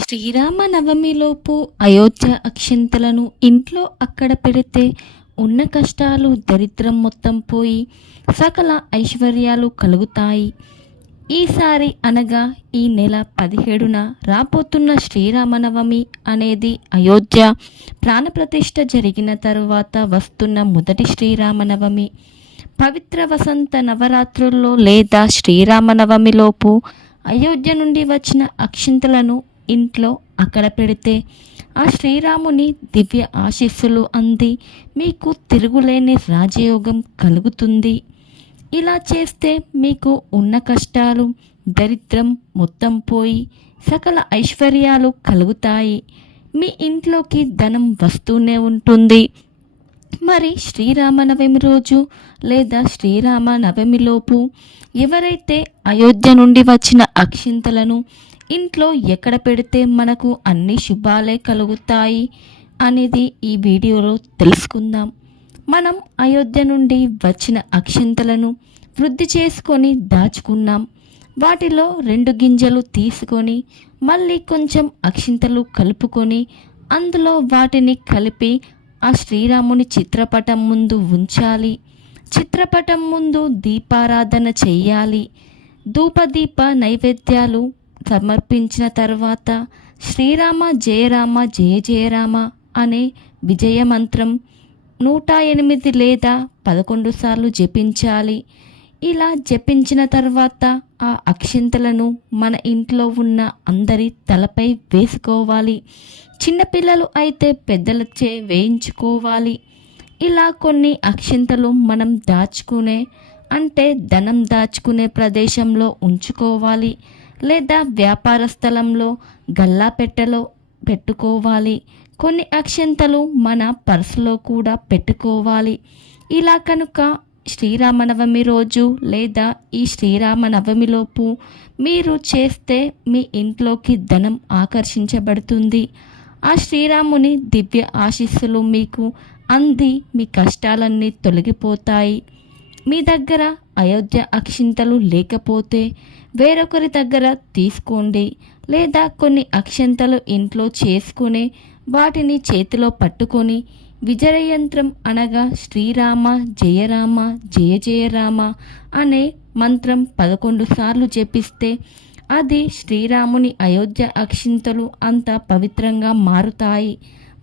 శ్రీరామనవమిలోపు అయోధ్య అక్షింతలను ఇంట్లో అక్కడ పెడితే ఉన్న కష్టాలు దరిద్రం మొత్తం పోయి సకల ఐశ్వర్యాలు కలుగుతాయి. ఈసారి అనగా ఈ నెల 17న రాబోతున్న శ్రీరామనవమి అనేది అయోధ్య ప్రాణప్రతిష్ఠ జరిగిన తరువాత వస్తున్న మొదటి శ్రీరామనవమి. పవిత్ర వసంత నవరాత్రుల్లో లేదా శ్రీరామనవమిలోపు అయోధ్య నుండి వచ్చిన అక్షింతలను ఇంట్లో అక్కడ పెడితే ఆ శ్రీరాముని దివ్య ఆశీస్సులు అంది మీకు తిరుగులేని రాజయోగం కలుగుతుంది. ఇలా చేస్తే మీకు ఉన్న కష్టాలు దరిద్రం మొత్తం పోయి సకల ఐశ్వర్యాలు కలుగుతాయి. మీ ఇంట్లోకి ధనం వస్తూనే ఉంటుంది. మరి శ్రీరామనవమి రోజు లేదా శ్రీరామనవమిలోపు ఎవరైతే అయోధ్య నుండి వచ్చిన అక్షింతలను ఇంట్లో ఎక్కడ పెడితే మనకు అన్ని శుభాలే కలుగుతాయి అనేది ఈ వీడియోలో తెలుసుకుందాం. మనం అయోధ్య నుండి వచ్చిన అక్షింతలను వృద్ధి చేసుకొని దాచుకున్నాం. వాటిలో 2 గింజలు తీసుకొని మళ్ళీ కొంచెం అక్షింతలు కలుపుకొని అందులో వాటిని కలిపి ఆ శ్రీరాముని చిత్రపటం ముందు ఉంచాలి. చిత్రపటం ముందు దీపారాధన చెయ్యాలి. ధూపదీప నైవేద్యాలు సమర్పించిన తర్వాత శ్రీరామ జయ రామ జయ జయ రామ అనే విజయ మంత్రం 108 లేదా 11 సార్లు జపించాలి. ఇలా జపించిన తర్వాత ఆ అక్షింతలను మన ఇంట్లో ఉన్న అందరి తలపై వేసుకోవాలి. చిన్నపిల్లలు అయితే పెద్దలచే వేయించుకోవాలి. ఇలా కొన్ని అక్షింతలు మనం దాచుకునే అంటే ధనం దాచుకునే ప్రదేశంలో ఉంచుకోవాలి. లేదా వ్యాపార స్థలంలో గల్లా పెట్టెలో పెట్టుకోవాలి. కొన్ని అక్షింతలు మన పర్సులో కూడా పెట్టుకోవాలి. ఇలా కనుక శ్రీరామనవమి రోజు లేదా ఈ శ్రీరామనవమిలోపు మీరు చేస్తే మీ ఇంట్లోకి ధనం ఆకర్షించబడుతుంది. ఆ శ్రీరాముని దివ్య ఆశీస్సులు మీకు అంది మీ కష్టాలన్నీ తొలగిపోతాయి. మీ దగ్గర అయోధ్య అక్షింతలు లేకపోతే వేరొకరి దగ్గర తీసుకోండి. లేదా కొన్ని అక్షింతలు ఇంట్లో చేసుకుని వాటిని చేతిలో పట్టుకొని విజయయంత్రం అనగా శ్రీరామ జయ రామ జయ జయ రామ అనే మంత్రం 11 సార్లు జపిస్తే అది శ్రీరాముని అయోధ్య అక్షింతలు అంత పవిత్రంగా మారుతాయి.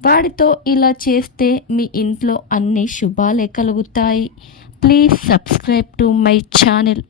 వాటితో ఇలా చేస్తే మీ ఇంట్లో అన్ని శుభాలే కలుగుతాయి. Please subscribe to my channel.